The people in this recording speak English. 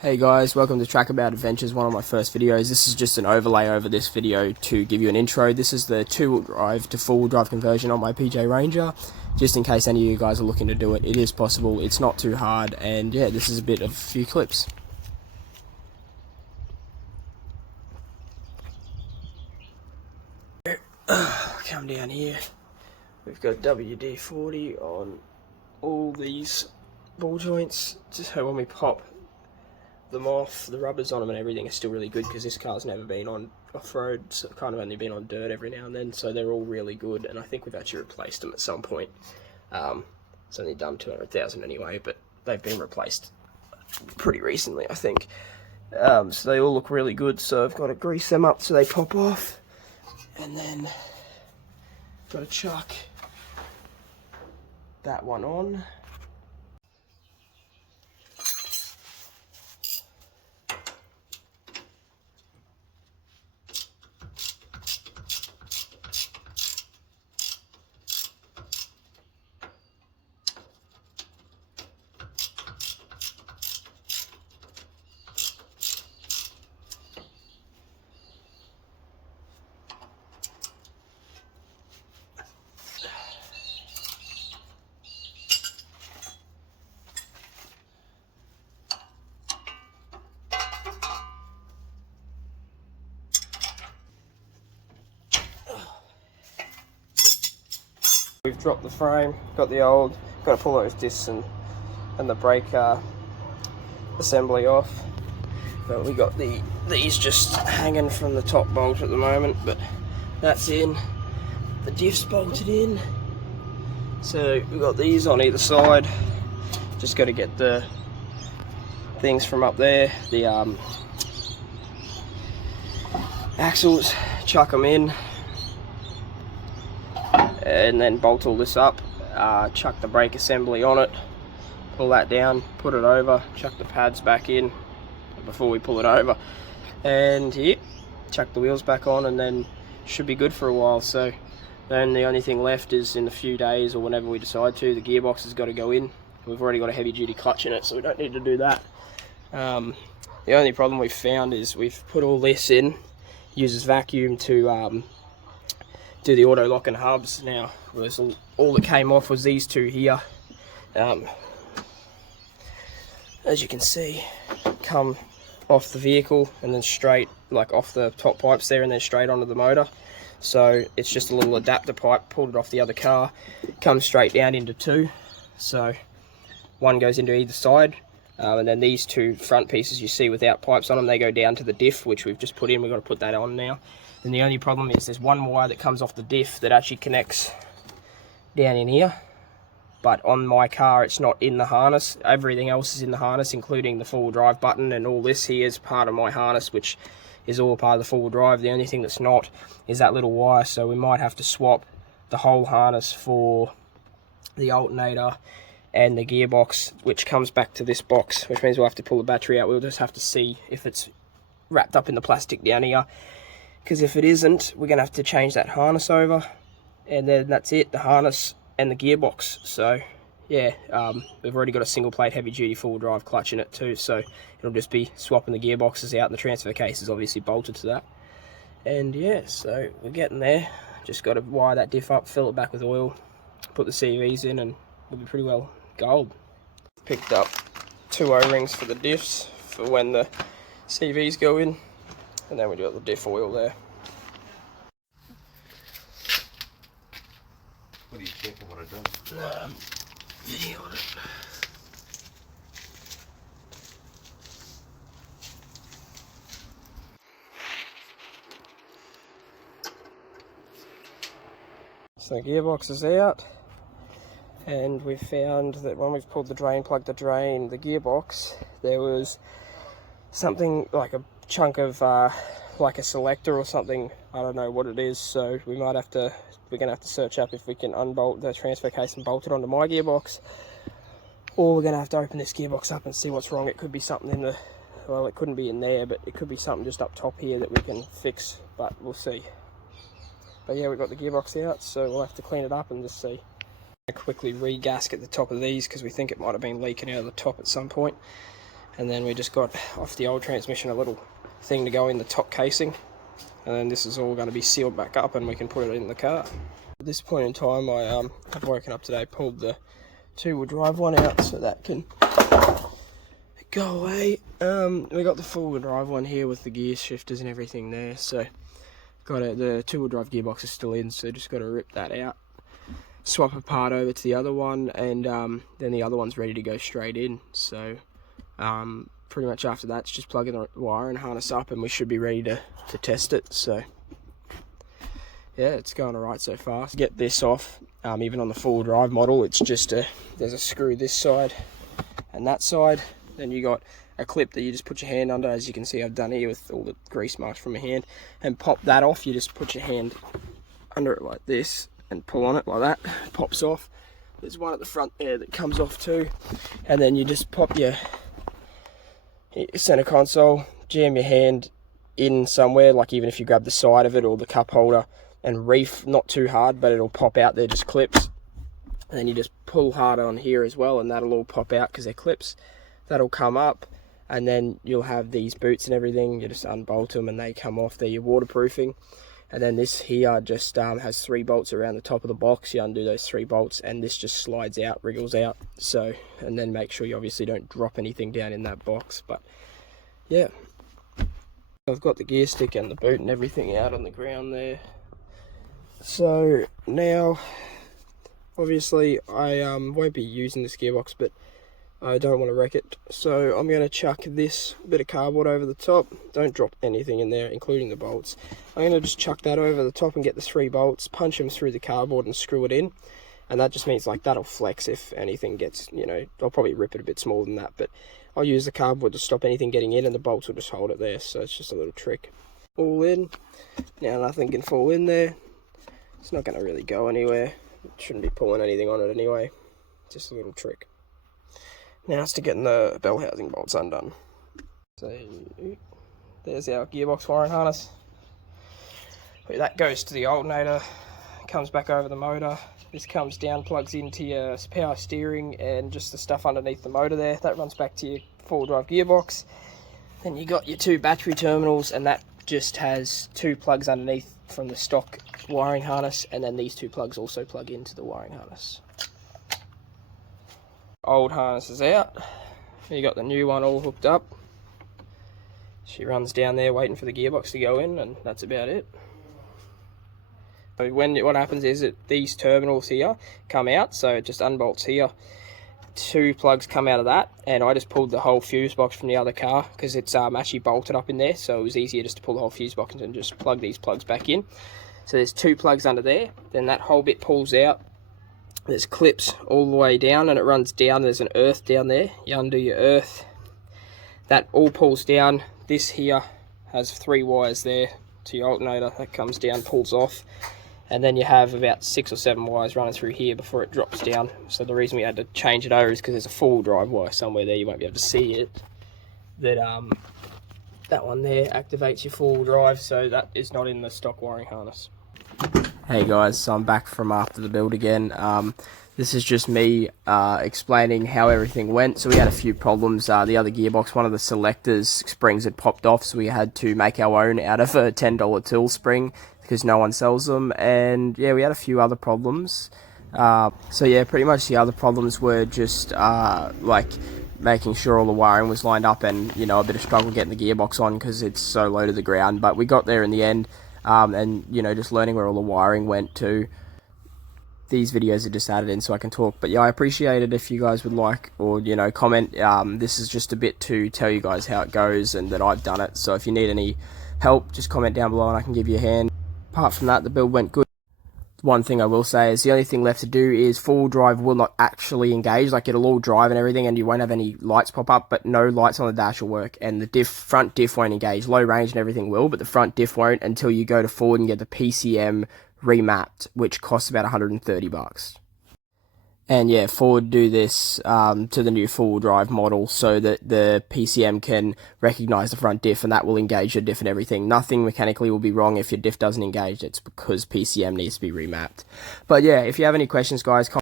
Hey guys, welcome to Track About Adventures, one of my first videos. This is just an overlay over this video to give you an intro. This is the two-wheel drive to four-wheel drive conversion on my PJ Ranger. Just in case any of you guys are looking to do it, it is possible, it's not too hard, and yeah, this is a bit of a few clips. Come down here, we've got WD-40 on all these ball joints, so when we pop them off, the rubbers on them and everything are still really good because this car's never been on off-road, so kind of only been on dirt every now and then, so they're all really good, and I think we've actually replaced them at some point. It's only done 200,000 anyway, but they've been replaced pretty recently, I think. So they all look really good, so I've got to grease them up so they pop off, and then got to chuck that one on. We've dropped the frame, got to pull those discs and the brake assembly off. But we got these just hanging from the top bolt at the moment, but that's in. The diff's bolted in. So we've got these on either side. Just got to get the things from up there, the axles, chuck them in, and then bolt all this up, chuck the brake assembly on it, pull that down, put it over, chuck the pads back in before we pull it over, and yeah, chuck the wheels back on, and then should be good for a while. So then the only thing left is in a few days or whenever we decide to, the gearbox has got to go in. We've already got a heavy duty clutch in it, so we don't need to do that. The only problem we've found is we've put all this in, uses vacuum to do the auto lock and hubs. Now all that came off was these two here, as you can see, come off the vehicle and then straight, like off the top pipes there, and then straight onto the motor. So it's just a little adapter pipe, pulled it off the other car, comes straight down into two, so one goes into either side, and then these two front pieces you see without pipes on them, they go down to the diff, which we've just put in. We've got to put that on now. And the only problem is there's one wire that comes off the diff that actually connects down in here, but on my car it's not in the harness. Everything else is in the harness, including the four-wheel drive button, and all this here is part of my harness, which is all part of the four-wheel drive. The only thing that's not is that little wire, so we might have to swap the whole harness for the alternator and the gearbox, which comes back to this box, which means we'll have to pull the battery out. We'll just have to see if it's wrapped up in the plastic down here, because if it isn't, we're going to have to change that harness over, and then that's it, the harness and the gearbox. So yeah, we've already got a single plate heavy duty four-wheel drive clutch in it too, so it'll just be swapping the gearboxes out, and the transfer case is obviously bolted to that. And yeah, so we're getting there. Just got to wire that diff up, fill it back with oil, put the CVs in, and we'll be pretty well gold. Picked up two O-rings for the diffs for when the CVs go in, and then we got the diff oil there. What are you checking what I've done? Video on it. So the gearbox is out, and we've found that when we've pulled the drain plug to drain the gearbox, there was something like a chunk of like a selector or something. I don't know what it is, so we're gonna have to search up if we can unbolt the transfer case and bolt it onto my gearbox, or we're gonna have to open this gearbox up and see what's wrong. It could be something in the, well, it couldn't be in there, but it could be something just up top here that we can fix, but we'll see. But yeah, we've got the gearbox out, so we'll have to clean it up and just see. Quickly re-gasket the top of these because we think it might have been leaking out of the top at some point. And then we just got off the old transmission a little thing to go in the top casing, and then this is all going to be sealed back up and we can put it in the car. At this point in time, I've woken up today, pulled the 2-wheel drive one out so that can go away. We got the 4-wheel drive one here with the gear shifters and everything there, so the 2-wheel drive gearbox is still in, so just got to rip that out, swap a part over to the other one, and then the other one's ready to go straight in. So pretty much after that, it's just plugging the wire and harness up and we should be ready to test it. So yeah, it's going alright so far. To get this off, even on the 4-wheel drive model, it's just there's a screw this side and that side. Then you got a clip that you just put your hand under, as you can see I've done here with all the grease marks from my hand, and pop that off. You just put your hand under it like this and pull on it like that, it pops off. There's one at the front there that comes off too, and then you just pop your center console, jam your hand in somewhere, like even if you grab the side of it or the cup holder, and reef, not too hard, but it'll pop out. There just clips, and then you just pull hard on here as well, and that'll all pop out because they're clips. That'll come up, and then you'll have these boots and everything. You just unbolt them and they come off. They're your waterproofing. And then this here just has 3 bolts around the top of the box. You undo those 3 bolts and this just slides out, wriggles out. So, and then make sure you obviously don't drop anything down in that box. But yeah, I've got the gear stick and the boot and everything out on the ground there. So now, obviously I won't be using this gearbox, but I don't want to wreck it, so I'm going to chuck this bit of cardboard over the top. Don't drop anything in there, including the bolts. I'm going to just chuck that over the top and get the 3 bolts, punch them through the cardboard and screw it in. And that just means like that'll flex if anything gets, you know, I'll probably rip it a bit smaller than that, but I'll use the cardboard to stop anything getting in and the bolts will just hold it there. So it's just a little trick. All in. Now nothing can fall in there. It's not going to really go anywhere. Shouldn't be pulling anything on it anyway. Just a little trick. Now it's to getting the bell housing bolts undone. So there's our gearbox wiring harness. That goes to the alternator, comes back over the motor. This comes down, plugs into your power steering and just the stuff underneath the motor there. That runs back to your 4-wheel drive gearbox. Then you got your 2 battery terminals, and that just has 2 plugs underneath from the stock wiring harness, and then these 2 plugs also plug into the wiring harness. Old harness is out. You got the new one all hooked up. She runs down there waiting for the gearbox to go in, and that's about it. So what happens is that these terminals here come out, so it just unbolts here. 2 plugs come out of that, and I just pulled the whole fuse box from the other car because it's actually bolted up in there, so it was easier just to pull the whole fuse box and just plug these plugs back in. So there's 2 plugs under there, then that whole bit pulls out. There's clips all the way down and it runs down. There's an earth down there. You undo your earth. That all pulls down. This here has 3 wires there to your alternator. That comes down, pulls off. And then you have about 6 or 7 wires running through here before it drops down. So the reason we had to change it over is because there's a 4-wheel drive wire somewhere there. You won't be able to see it. That one there activates your 4-wheel drive. So that is not in the stock wiring harness. Hey guys, so I'm back from after the build again. This is just me explaining how everything went. So we had a few problems. The other gearbox, one of the selectors springs had popped off, so we had to make our own out of a $10 tool spring because no one sells them. And yeah, we had a few other problems. So yeah, pretty much the other problems were just like making sure all the wiring was lined up, and you know, a bit of struggle getting the gearbox on because it's so low to the ground. But we got there in the end. And you know, just learning where all the wiring went to. These videos are just added in so I can talk, but yeah, I appreciate it if you guys would like, or you know, comment. This is just a bit to tell you guys how it goes and that I've done it, so if you need any help, just comment down below and I can give you a hand. Apart from that, the build went good. One thing I will say is the only thing left to do is 4-wheel drive will not actually engage. Like, it'll all drive and everything, and you won't have any lights pop up, but no lights on the dash will work, and the front diff won't engage. Low range and everything will, but the front diff won't until you go to Ford and get the PCM remapped, which costs about $130. And yeah, Ford do this to the new 4-wheel drive model so that the PCM can recognize the front diff, and that will engage your diff and everything. Nothing mechanically will be wrong if your diff doesn't engage. It's because PCM needs to be remapped. But yeah, if you have any questions, guys,